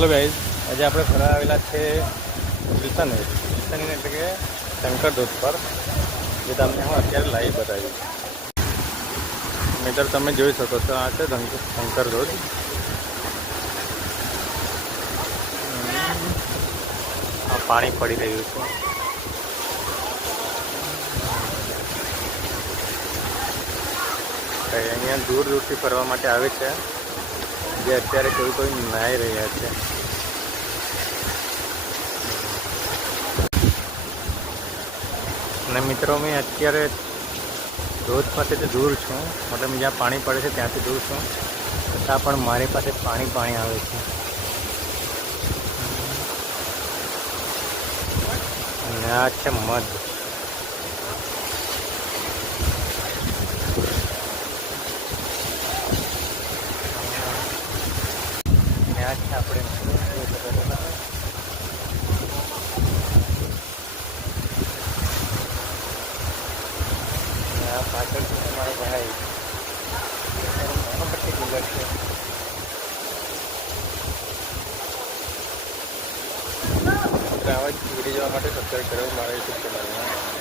Hello guys, આજે આપણે ફરવા આવેલા છે વિલ્સન એટલે કે શંકર ધોધ પર, જે તમને હું અત્યારે લાઈવ બતાવીશ. મિત્ર તમે જોઈ શકો છો, આ છે શંકર ધોધ. આ પાણી પડી રહ્યું છે. અહીંયા દૂર દૂરથી ફરવા માટે આવે છે, જે અત્યારે કોઈ નાહી રહ્યા છે. અને મિત્રો મેં અત્યારે ધોધ પાસેથી દૂર છું, મતલબ જ્યાં પાણી પડે છે ત્યાંથી દૂર છું, છતાં પણ મારી પાસે પાણી આવે છે. અને આ છે મધ. ત્યાં છે આપણે પાછળ છે મારો ભાઈ, મોટી ડુંગર છે. આવા જ વિડીયો જોવા માટે સબસ્ક્રાઈબ કરો મારા યુટ્યુબ ચેનલને.